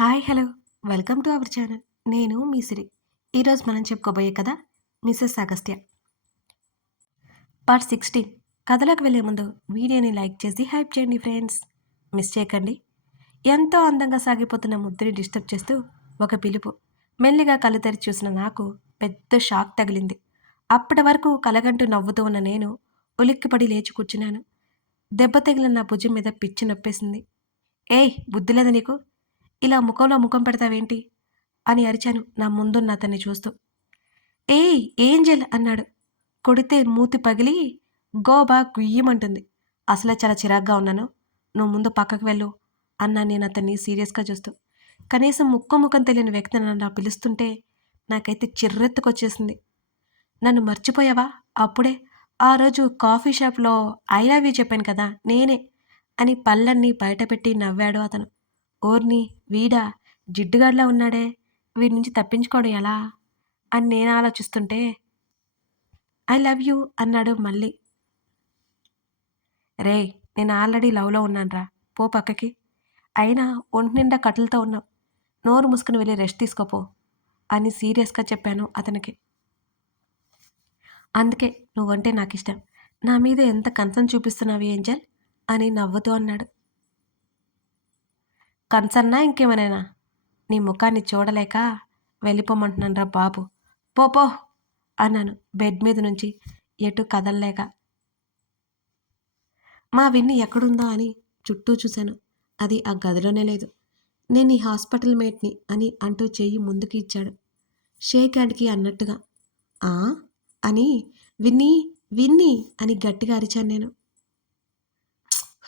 Hi hello welcome to our channel. నేను మీ సిరి. ఈరోజు మనం చెప్పుకోబోయే కథ మిసెస్ అగస్త్య పార్ట్ 16. కథలోకి వెళ్ళే ముందు వీడియోని లైక్ చేసి హైప్ చేయండి ఫ్రెండ్స్. మిస్ చేయకండి. ఎంతో అందంగా సాగిపోతున్న ముద్దుని డిస్టర్బ్ చేస్తూ ఒక పిలుపు. మెల్లిగా కళ్ళు తెరిచి చూసిన నాకు పెద్ద షాక్ తగిలింది. అప్పటి వరకు కలగంటూ నవ్వుతూ ఉన్న నేను ఉలిక్కిపడి లేచి కూర్చున్నాను. దెబ్బ తగిలిన నా భుజం మీద పిచ్చి నొప్పేసింది. ఏయ్, బుద్ధి లేదా నీకు? ఇలా ముఖంలో ముఖం పెడతావేంటి అని అరిచాను నా ముందున్న అతన్ని చూస్తూ. ఏయ్ ఏంజెల్ అన్నాడు. కొడితే మూతి పగిలి గోబా గుయ్యమంటుంది. అసలే చాలా చిరాగ్గా ఉన్నాను. నువ్వు ముందు పక్కకు వెళ్ళు అన్నా నేను అతన్ని సీరియస్గా చూస్తూ. కనీసం ముక్కు ముఖం తెలియని వ్యక్తి నన్ను పిలుస్తుంటే నాకైతే చిర్రెత్తుకొచ్చేసింది. నన్ను మర్చిపోయావా? అప్పుడే ఆ రోజు కాఫీ షాప్లో ఐ లవ్ యూ చెప్పాను కదా నేనే అని పళ్ళన్నీ బయటపెట్టి నవ్వాడు అతను. ఓర్ని వీడా జిడ్డుగాడిలా ఉన్నాడే, వీడి నుంచి తప్పించుకోవడం ఎలా అని నేను ఆలోచిస్తుంటే ఐ లవ్ యూ అన్నాడు మళ్ళీ. రే, నేను ఆల్రెడీ లవ్లో ఉన్నానురా, పో పక్కకి. అయినా ఒంటి నిండా కట్టలతో ఉన్నావు, నోరు మూసుకుని వెళ్ళి రెస్ట్ తీసుకోపో అని సీరియస్గా చెప్పాను అతనికి. అందుకే నువ్వంటే నాకు ఇష్టం, నా మీద ఎంత కన్సర్న్ చూపిస్తున్నావు ఏంజల్ అని నవ్వుతూ అన్నాడు. కన్సర్నా ఇంకేమనైనా? నీ ముఖాన్ని చూడలేక వెళ్ళిపోమంటున్నానురా బాబు, పో అన్నాను బెడ్ మీద నుంచి ఎటు కదలలేక. మా విన్ని ఎక్కడుందో అని చుట్టూ చూశాను. అది ఆ గదిలోనే లేదు. నేను ఈ హాస్పిటల్ మేట్ని అని అంటూ చెయ్యి ముందుకు ఇచ్చాడు షేక్ హ్యాండ్కి అన్నట్టుగా. ఆ అని విన్నీ విన్నీ అని గట్టిగా అరిచాను నేను.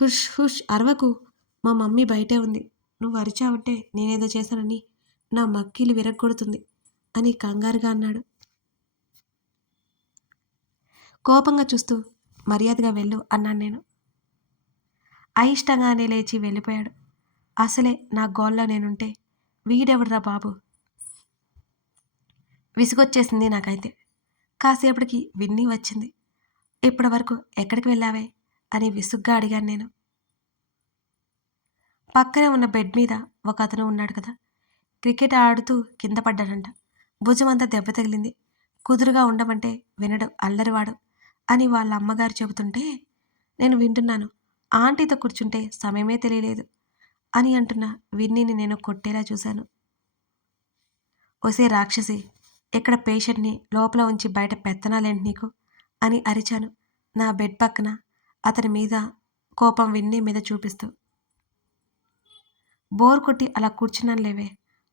హుష్ హుష్ అరవకు, మా మమ్మీ బయటే ఉంది. నువ్వు అరిచావంటే నేనేదో చేశానని నా మక్కీలు విరగ్గొడుతుంది అని కంగారుగా అన్నాడు. కోపంగా చూస్తూ మర్యాదగా వెళ్ళు అన్నాను నేను. అయిష్టంగానే లేచి వెళ్ళిపోయాడు. అసలే నా గోల్లో నేనుంటే వీడెవడరా బాబు. విసుగొచ్చేసింది నాకైతే. కాసేపటికి విన్నీ వచ్చింది. ఇప్పటి వరకు ఎక్కడికి వెళ్ళావే అని విసుగ్గా అడిగాను నేను. పక్కనే ఉన్న బెడ్ మీద ఒక అతను ఉన్నాడు కదా, క్రికెట్ ఆడుతూ కింద పడ్డాడంట. భుజమంతా దెబ్బ తగిలింది. కుదురుగా ఉండమంటే వినడు, అల్లరివాడు అని వాళ్ళ అమ్మగారు చెబుతుంటే నేను వింటున్నాను. ఆంటీతో కూర్చుంటే సమయమే తెలియలేదు అని అంటున్న విన్నీని నేను కొట్టేలా చూశాను. ఒసే రాక్షసి, ఇక్కడ పేషెంట్ని లోపల ఉంచి బయట పెత్తనాలేంటి నీకు అని అరిచాను నా బెడ్ పక్కన అతని మీద కోపం విన్నీ మీద చూపిస్తూ. బోర్ కొట్టి అలా కూర్చున్నాను లేవే,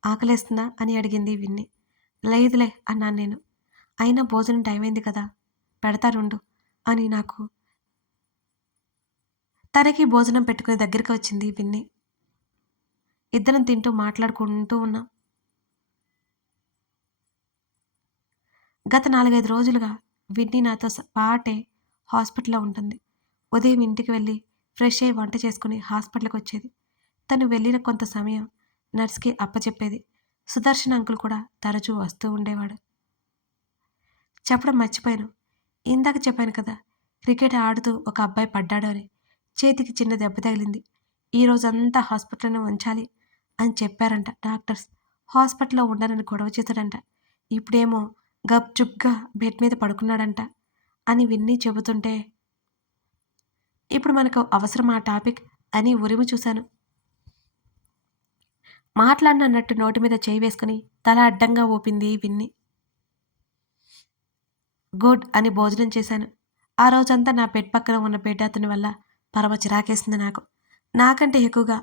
ఆకలేస్తుందా అని అడిగింది విన్ని. లేదులే అన్నాను నేను. అయినా భోజనం టైం అయింది కదా, పెడతారుండు అని నాకు. తనకి భోజనం పెట్టుకుని దగ్గరికి వచ్చింది విన్ని. ఇద్దరం తింటూ మాట్లాడుకుంటూ ఉన్నాం. గత 4-5 రోజులుగా విన్నీ నాతో పాటే హాస్పిటల్లో ఉంటుంది. ఉదయం ఇంటికి వెళ్ళి ఫ్రెష్ అయ్యి వంట చేసుకుని హాస్పిటల్కి వచ్చేది. తను వెళ్ళిన కొంత సమయం నర్స్కి అప్పచెప్పేది. సుదర్శన్ అంకుల్ కూడా తరచూ వస్తూ ఉండేవాడు. చెప్పడం మర్చిపోయాను, ఇందాక చెప్పాను కదా క్రికెట్ ఆడుతూ ఒక అబ్బాయి పడ్డాడు అని. చేతికి చిన్న దెబ్బ తగిలింది. ఈ రోజంతా హాస్పిటల్లోనే ఉంచాలి అని చెప్పారంట డాక్టర్స్. హాస్పిటల్లో ఉండనని గొడవ చేశాడంట. ఇప్పుడేమో గప్చుప్గా బెడ్ మీద పడుకున్నాడంట అని విన్నీ చెబుతుంటే ఇప్పుడు మనకు అవసరం ఆ టాపిక్ అని ఉరిమి చూశాను. మాట్లాడినన్నట్టు నోటి మీద చేయి వేసుకుని తల అడ్డంగా ఊపింది విన్ని. గుడ్ అని భోజనం చేశాను. ఆ రోజంతా నా బెడ్ పక్కన ఉన్న బెడ్ అతని వల్ల పరమ చిరాకేసింది నాకు. నాకంటే ఎక్కువగా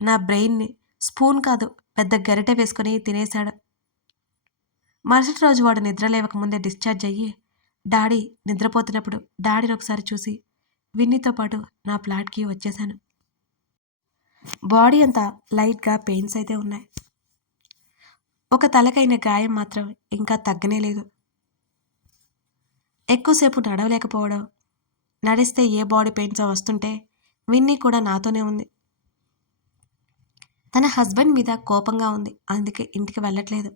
నా బ్రెయిన్ని స్పూన్ కాదు పెద్ద గరిటె వేసుకుని తినేశాడు. మరుసటి రోజు వాడు నిద్ర లేవకముందే డిశ్చార్జ్ అయ్యి డాడీ నిద్రపోతున్నప్పుడు డాడీని ఒకసారి చూసి విన్నీతో పాటు నా ఫ్లాట్కి వచ్చేశాను. బాడీ అంతా లైట్గా పెయిన్స్ అయితే ఉన్నాయి. ఒక తలకైన గాయం మాత్రం ఇంకా తగ్గనే లేదు. ఎక్కువసేపు నడవలేకపోవడం, నడిస్తే ఏ బాడీ పెయిన్స్ వస్తుంటే విన్నీ కూడా నాతోనే ఉంది. తన హస్బెండ్ మీద కోపంగా ఉంది, అందుకే ఇంటికి వెళ్ళట్లేదు.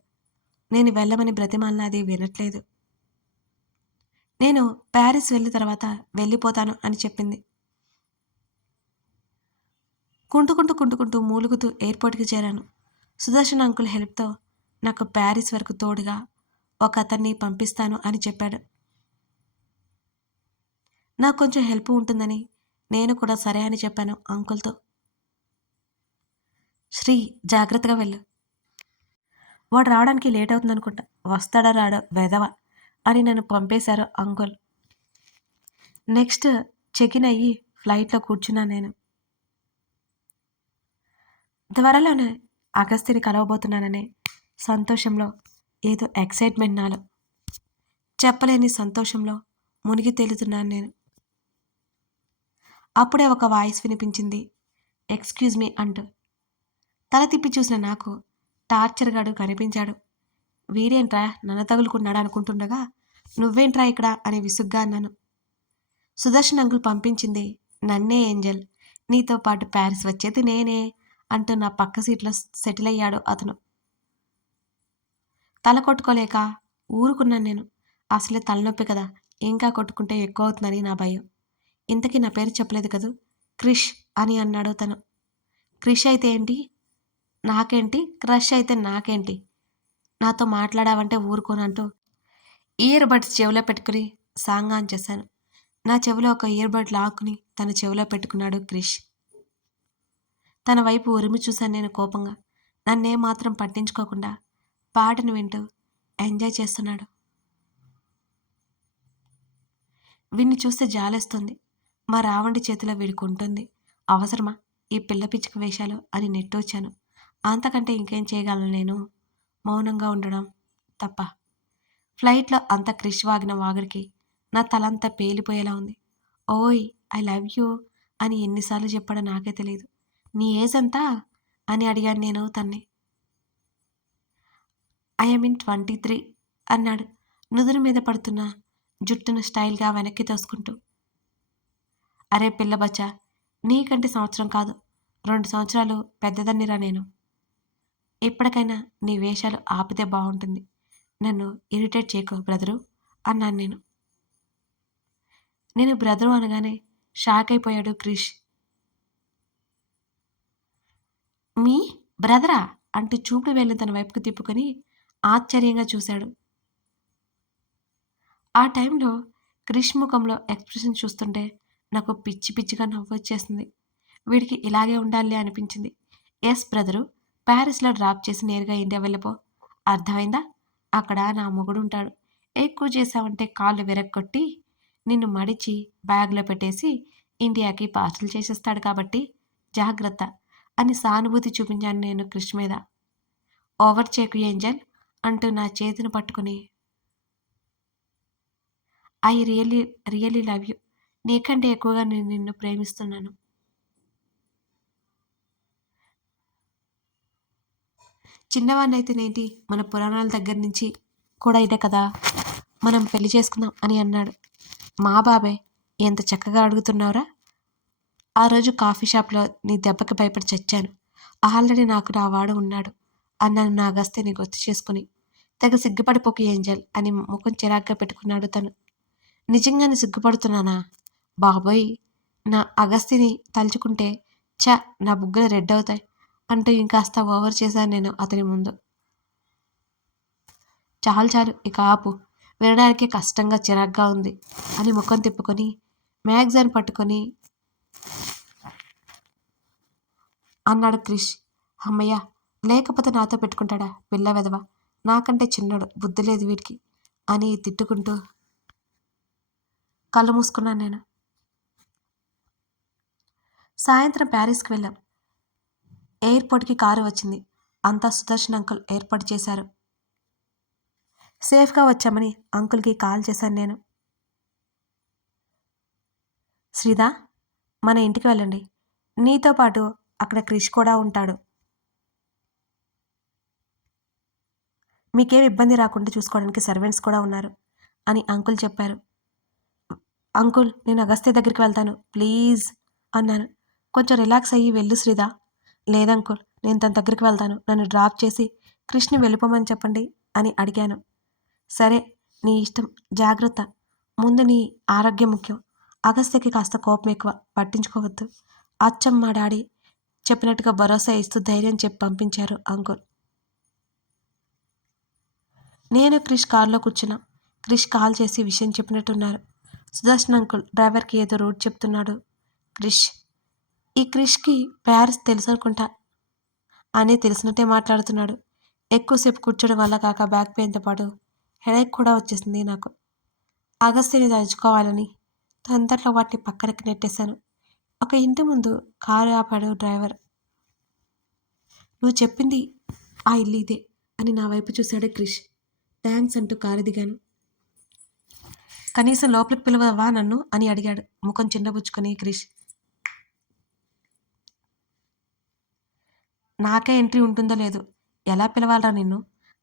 నేను వెళ్ళమని బ్రతిమాలినా అది వినట్లేదు. నేను ప్యారిస్ వెళ్ళిన తర్వాత వెళ్ళిపోతాను అని చెప్పింది. కుంటుకుంటూ మూలుగుతూ ఎయిర్పోర్ట్కి చేరాను. సుదర్శన్ అంకుల్ హెల్ప్తో నాకు ప్యారిస్ వరకు తోడుగా ఒక అతన్ని పంపిస్తాను అని చెప్పాడు. నాకు కొంచెం హెల్ప్ ఉంటుందని నేను కూడా సరే అని చెప్పాను అంకుల్తో. శ్రీ, జాగ్రత్తగా వెళ్ళు. వాడు రావడానికి లేట్ అవుతుందనుకుంటా. వస్తాడో రాడో వెధవ అని నన్ను పంపేశారు అంకుల్. నెక్స్ట్ చెక్-ఇన్ అయ్యి ఫ్లైట్లో కూర్చున్నాను నేను. త్వరలోనే అగస్త్యని కలవబోతున్నాననే సంతోషంలో, ఏదో ఎక్సైట్మెంట్ నాలో. చెప్పలేని సంతోషంలో మునిగి తేలుతున్నాను నేను. అప్పుడే ఒక వాయిస్ వినిపించింది, ఎక్స్క్యూజ్ మీ అంటూ. తల తిప్పి చూసిన నాకు టార్చర్ గాడు కనిపించాడు. వీడేంట్రా నన్ను తగులుకున్నాడు అనుకుంటుండగా, నువ్వేంట్రా ఇక్కడ అని విసుగ్గా అన్నాను. సుదర్శన్ అంకుల్ పంపించింది నన్నే ఏంజల్, నీతో పాటు ప్యారిస్ వచ్చేది నేనే అంటూ నా పక్క సీట్లో సెటిల్ అయ్యాడు అతను. తల కొట్టుకోలేక ఊరుకున్నాను నేను. అసలే తలనొప్పి కదా, ఇంకా కొట్టుకుంటే ఎక్కువ అవుతుందని నా భయం. ఇంతకీ నా పేరు చెప్పలేదు కదూ, క్రిష్ అని అన్నాడు తను. క్రిష్ అయితే ఏంటి, నాకేంటి, క్రష్ అయితే నాకేంటి, నాతో మాట్లాడావంటే ఊరుకోనంటూ ఇయర్ బడ్స్ చెవిలో పెట్టుకుని సాంగ్ ఆన్ చేశాను. నా చెవిలో ఒక ఇయర్ బడ్ లాక్కుని తన చెవిలో పెట్టుకున్నాడు క్రిష్. తన వైపు ఉరిమి చూశాను నేను కోపంగా. నన్నేమాత్రం పట్టించుకోకుండా పాటను వింటూ ఎంజాయ్ చేస్తున్నాడు. వీణ్ణి చూస్తే జాలేస్తుంది. మా రావణుడి చేతిలో వీడికి ఉంటుంది. అవసరమా ఈ పిల్ల పిచ్చుక వేషాలు అని నెట్టొచ్చాను. అంతకంటే ఇంకేం చేయగలను నేను? మౌనంగా ఉండడం తప్ప. ఫ్లైట్లో అంత క్రిష్ వాగిన వాగుడికి నా తలంతా పేలిపోయేలా ఉంది. ఓయ్, ఐ లవ్ యూ అని ఎన్నిసార్లు చెప్పాడో నాకే తెలియదు. నీ ఏజ్ ఎంతా అని అడిగాను నేను తన్ని. ఐఎమ్ ఇన్ 23 అన్నాడు నుదురు మీద పడుతున్న జుట్టును స్టైల్గా వెనక్కి తోసుకుంటూ. అరే పిల్ల బచ్చా, నీకంటే సంవత్సరం కాదు 2 సంవత్సరాలు పెద్దదన్నిరా నేను. ఇప్పటికైనా నీ వేషాలు ఆపితే బాగుంటుంది. నన్ను ఇరిటేట్ చేయకు బ్రదరు అన్నాను నేను. నేను బ్రదరు అనగానే షాక్ అయిపోయాడు క్రిష్. మీ బ్రదరా అంటూ చూపుడు వేలు తన వైపుకు తిప్పుకొని ఆశ్చర్యంగా చూశాడు. ఆ టైంలో క్రిష్ ముఖంలో ఎక్స్ప్రెషన్ చూస్తుంటే నాకు పిచ్చి పిచ్చిగా నవ్వొచ్చేసింది. వీడికి ఇలాగే ఉండాలి అనిపించింది. ఎస్ బ్రదరు, ప్యారిస్లో డ్రాప్ చేసి నేరుగా ఇండియా వెళ్ళిపో. అర్థమైందా? అక్కడ నా మొగుడుంటాడు. ఎక్కువ చేశావంటే కాళ్ళు విరగ్గొట్టి నిన్ను మడిచి బ్యాగ్లో పెట్టేసి ఇండియాకి పార్సల్ చేసేస్తాడు కాబట్టి జాగ్రత్త అని సానుభూతి చూపించాను నేను క్రిష్ మీద. ఓవర్ చేయకు ఏంజల్ అంటూ నా చేతిని పట్టుకుని, I really really love you. నీకంటే ఎక్కువగా నేను నిన్ను ప్రేమిస్తున్నాను. చిన్నవాడినైతేనేంటి, మన పురాణాల దగ్గర నుంచి కూడా ఇదే కదా, మనం పెళ్లి చేసుకుందాం అని అన్నాడు. మా బాబాయ్, ఎంత చక్కగా అడుగుతున్నావురా. ఆ రోజు కాఫీ షాప్లో నీ దెబ్బకి భయపడి చచ్చాను. ఆల్రెడీ నాకు నా వాడు ఉన్నాడు అన్నాను నా అగస్త్యని గుర్తు చేసుకుని. తెగ సిగ్గుపడిపోకు ఏంజల్ అని ముఖం చిరాగ్గా పెట్టుకున్నాడు తను. నిజంగానే సిగ్గుపడుతున్నానా? బాబోయ్, నా అగస్త్యని తలుచుకుంటే చ నా బుగ్గలు రెడ్ అవుతాయి అంటూ ఇంకాస్త ఓవర్ చేశాను నేను అతని ముందు. చాలు చాలు, ఇక ఆపు, వినడానికి కష్టంగా చిరాగ్గా ఉంది అని ముఖం తిప్పుకొని మ్యాగజైన్ పట్టుకొని అన్నాడు క్రిష్. అమ్మయ్య, లేకపోతే నాతో పెట్టుకుంటాడా పిల్ల వెధవ, నాకంటే చిన్నడు, బుద్ధి లేదు వీడికి అని తిట్టుకుంటూ కళ్ళు మూసుకున్నాను నేను. సాయంత్రం ప్యారిస్కి వెళ్ళాం. ఎయిర్పోర్ట్కి కారు వచ్చింది. అంతా సుదర్శన్ అంకుల్ ఏర్పాటు చేశారు. సేఫ్గా వచ్చామని అంకుల్కి కాల్ చేశాను నేను. శ్రీదా, మన ఇంటికి వెళ్ళండి. నీతో పాటు అక్కడ క్రిష్ కూడా ఉంటాడు. మీకేం ఇబ్బంది రాకుండా చూసుకోవడానికి సర్వెంట్స్ కూడా ఉన్నారు అని అంకుల్ చెప్పారు. అంకుల్, నేను అగస్త్య దగ్గరికి వెళ్తాను ప్లీజ్ అన్నాను. కొంచెం రిలాక్స్ అయ్యి వెళ్ళు శ్రీదా. లేదంకుల్, నేను తన దగ్గరికి వెళ్తాను, నన్ను డ్రాప్ చేసి క్రిష్ని వెళ్ళిపోమని చెప్పండి అని అడిగాను. సరే, నీ ఇష్టం, జాగ్రత్త, ముందు నీ ఆరోగ్యం ముఖ్యం. అగస్త్యకి కాస్త కోపం ఎక్కువ, పట్టించుకోవద్దు. అచ్చం మా డాడీ చెప్పినట్టుగా భరోసా ఇస్తూ ధైర్యం చెప్పి పంపించారు అంకుల్. నేను క్రిష్ కారులో కూర్చున్నా. క్రిష్ కాల్ చేసి విషయం చెప్పినట్టున్నారు. సుదర్శన్ అంకుల్ డ్రైవర్కి ఏదో రూట్ చెప్తున్నాడు. క్రిష్, ఈ క్రిష్కి ప్యారిస్ తెలుసు అనుకుంటా అని తెలిసినట్టే మాట్లాడుతున్నాడు. ఎక్కువసేపు కూర్చోడం వల్ల కాక బ్యాక్ పెయిన్తో పాటు హెడేక్ కూడా వచ్చేసింది నాకు. అగస్త్యని తలుచుకోవాలని తొందరలో వాటిని పక్కనకి నెట్టేశాను. ఒక ఇంటి ముందు కారు ఆపాడు డ్రైవర్. నువ్వు చెప్పింది ఆ ఇల్లు ఇదే అని నా వైపు చూశాడు క్రిష్. థ్యాంక్స్ అంటూ కారు దిగాను. కనీసం లోపలికి పిలవవా నన్ను అని అడిగాడు ముఖం చిన్నబుచ్చుకొని క్రిష్. నాకే ఎంట్రీ ఉంటుందో లేదో, ఎలా పిలవాలరా నిన్ను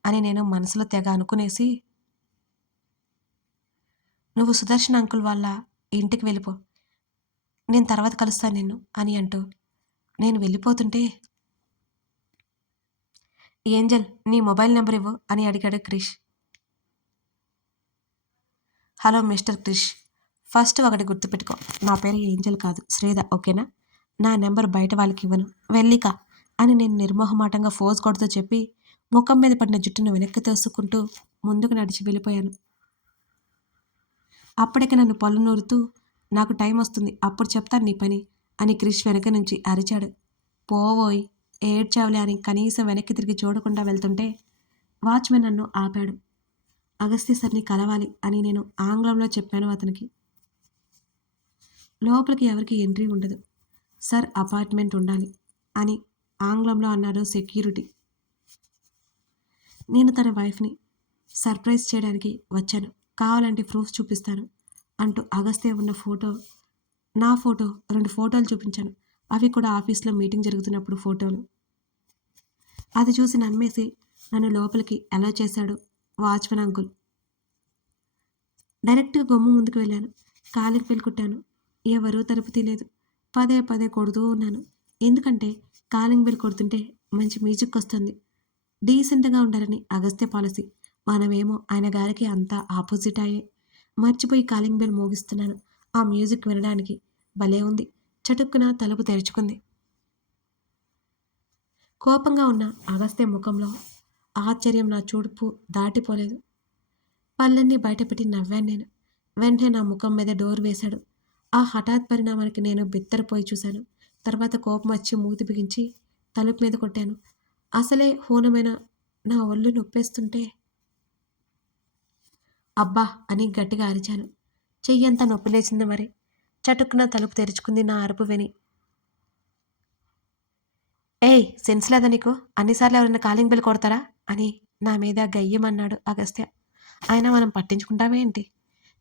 అని నేను మనసులో తెగ అనుకునేసి, నువ్వు సుదర్శన్ అంకుల్ వాళ్ళ ఇంటికి వెళ్ళిపో, నేను తర్వాత కలుస్తాను నిన్ను అని అంటూ నేను వెళ్ళిపోతుంటే, ఏంజల్ నీ మొబైల్ నెంబర్ ఇవ్వు అని అడిగాడు Krish. Hello mister Krish, first ఒకటి గుర్తుపెట్టుకో, నా పేరు ఏంజల్ కాదు శ్రీధ, ఓకేనా? నా నెంబర్ బయట వాళ్ళకి ఇవ్వను, వెళ్ళిక అని నేను నిర్మోహమాటంగా ఫోజ్ కొడుతూ చెప్పి ముఖం మీద పడిన జుట్టును వెనక్కి తోసుకుంటూ ముందుకు నడిచి వెళ్ళిపోయాను. అప్పటికి నన్ను పళ్ళు నూరుతూ, నాకు టైం వస్తుంది అప్పుడు చెప్తాను నీ పని అని క్రిష్ వెనక నుంచి అరిచాడు. పోవోయ్, ఏడ్చావులే అని కనీసం వెనక్కి తిరిగి చూడకుండా వెళ్తుంటే వాచ్మెన్ నన్ను ఆపాడు. అగస్త్య సార్ని కలవాలి అని నేను ఆంగ్లంలో చెప్పాను అతనికి. లోపలికి ఎవరికి ఎంట్రీ ఉండదు, సార్ అపార్ట్మెంట్ ఉండాలి అని ఆంగ్లంలో అన్నాడు సెక్యూరిటీ. నేను తన వైఫ్ని సర్ప్రైజ్ చేయడానికి వచ్చాను, కావాలంటే ప్రూఫ్ చూపిస్తాను అంటూ అగస్త్య ఉన్న ఫోటో, నా ఫోటో, 2 ఫోటోలు చూపించాను. అవి కూడా ఆఫీస్లో మీటింగ్ జరుగుతున్నప్పుడు ఫోటోలు. అది చూసి నమ్మేసి నన్ను లోపలికి అలౌ చేశాడు వాచ్మెన్ అంకుల్. డైరెక్ట్గా గుమ్మ ముందుకు వెళ్ళాను. కాలికి బెల్ కొట్టాను. ఎవరూ తలుపు తీయలేదు. పదే పదే కొడుతూ ఉన్నాను. ఎందుకంటే కాలింగ్ బెల్ కొడుతుంటే మంచి మ్యూజిక్ వస్తుంది. డీసెంట్గా ఉండాలని అగస్త్య పాలసీ. మనమేమో ఆయన గారికి అంతా ఆపోజిట్ అయ్యే. మర్చిపోయి కాలింగ్ బెల్ మోగిస్తున్నాను. ఆ మ్యూజిక్ వినడానికి భలే ఉంది. చటుక్కున తలుపు తెరుచుకుంది. కోపంగా ఉన్న అగస్త్య ముఖంలో ఆశ్చర్యం నా చూడుపు దాటిపోలేదు. పళ్ళన్నీ బయటపెట్టి నవ్వాను నేను. వెంటనే నా ముఖం మీద డోర్ వేశాడు. ఆ హఠాత్ పరిణామానికి నేను బిత్తరపోయి చూశాను. తర్వాత కోపం వచ్చి మూతి బిగించి తలుపు మీద కొట్టాను. అసలే హూనమైన నా ఒళ్ళు నొప్పేస్తుంటే అబ్బా అని గట్టిగా అరిచాను. చెయ్యంతా నొప్పి లేచింది మరి. చటుక్కున తలుపు తెరుచుకుంది నా అరుపు విని. ఏయ్, సెన్స్ లేదా నీకు? అన్నిసార్లు ఎవరైనా కాలింగ్ బెల్ కొడతారా అని నా మీద గయ్యమన్నాడు అగస్త్య. అయినా మనం పట్టించుకుంటామే ఏంటి?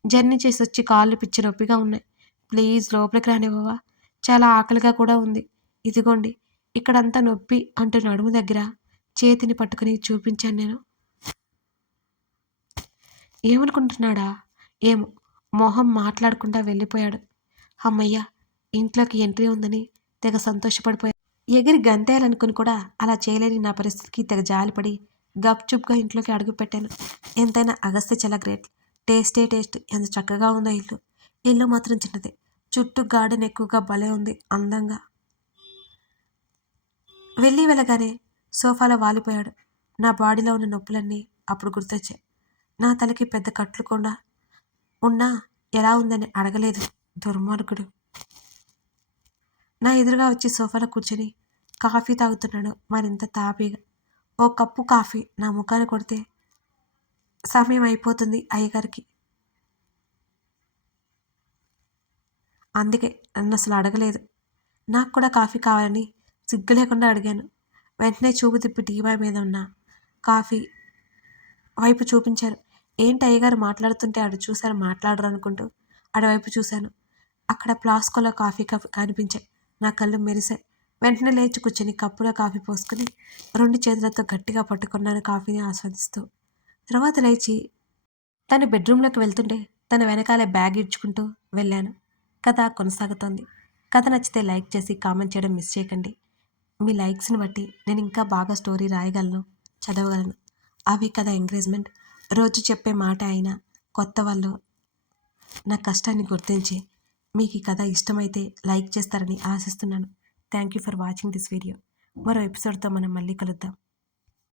జర్నీ చేసి వచ్చి కాళ్ళు పిచ్చి నొప్పిగా ఉన్నాయి. ప్లీజ్ లోపలికి రానివ్వవా? చాలా ఆకలిగా కూడా ఉంది. ఇదిగోండి ఇక్కడంతా నొప్పి అంటూ నడుము దగ్గర చేతిని పట్టుకుని చూపించాను నేను. ఏమనుకుంటున్నాడా ఏమో, మొహం మాట్లాడకుండా వెళ్ళిపోయాడు. అమ్మయ్య, ఇంట్లోకి ఎంట్రీ ఉందని తెగ సంతోషపడిపోయాడు. ఎగిరి గంతేయాలనుకుని కూడా అలా చేయలేని నా పరిస్థితికి తెగ జాలిపడి గప్చుప్గా ఇంట్లోకి అడుగుపెట్టాను. ఎంతైనా అగస్త్య చాలా గ్రేట్. టేస్టే టేస్ట్. ఎంత చక్కగా ఉందో ఇల్లు. ఇల్లు మాత్రం చిన్నదే, చుట్టూ గార్డెన్ ఎక్కువగా భలే ఉంది అందంగా. వెళ్ళగానే సోఫాలో వాలిపోయాడు. నా బాడీలో ఉన్న నొప్పులన్నీ అప్పుడు గుర్తొచ్చాయి. నా తలకి పెద్ద కట్లు కూడా ఉన్నా ఎలా ఉందని అడగలేదు దుర్మార్గుడు. నా ఎదురుగా వచ్చి సోఫాలో కూర్చొని కాఫీ తాగుతున్నాడు మరింత తాపీగా. ఓ కప్పు కాఫీ నా ముఖాన్ని కొడితే సమయం అయిపోతుంది అయ్యగారికి. అందుకే నన్ను అసలు అడగలేదు. నాకు కూడా కాఫీ కావాలని సిగ్గు లేకుండా అడిగాను. వెంటనే చూపు తిప్పి టీవీ మీద ఉన్న కాఫీ వైపు చూపించారు. ఏంటి అయ్యగారు మాట్లాడుతుంటే అటు చూశారు, మాట్లాడరు అనుకుంటూ అటువైపు చూశాను. అక్కడ ప్లాస్కోలో కాఫీ కప్ కనిపించాయి. నా కళ్ళు మెరిశాయి. వెంటనే లేచి కూర్చొని కప్పులో కాఫీ పోసుకుని 2 చేతులతో గట్టిగా పట్టుకున్నాను కాఫీని ఆస్వాదిస్తూ. తర్వాత లేచి తను బెడ్రూమ్లోకి వెళ్తుంటే తన వెనకాలే బ్యాగ్ ఇడ్చుకుంటూ వెళ్ళాను. కథ కొనసాగుతోంది. కథ నచ్చితే లైక్ చేసి కామెంట్ చేయడం మిస్ చేయకండి. మీ లైక్స్ని బట్టి నేను ఇంకా బాగా స్టోరీ రాయగలను, చదవగలను. అవి కథ ఎంకరేజ్మెంట్. రోజు చెప్పే మాట అయినా కొత్త వాళ్ళు నా కష్టాన్ని గుర్తించి మీకు ఈ కథ ఇష్టమైతే లైక్ చేస్తారని ఆశిస్తున్నాను. Thank you for watching this video. మరో ఎపిసోడ్తో మనం మళ్ళీ కలుద్దాం.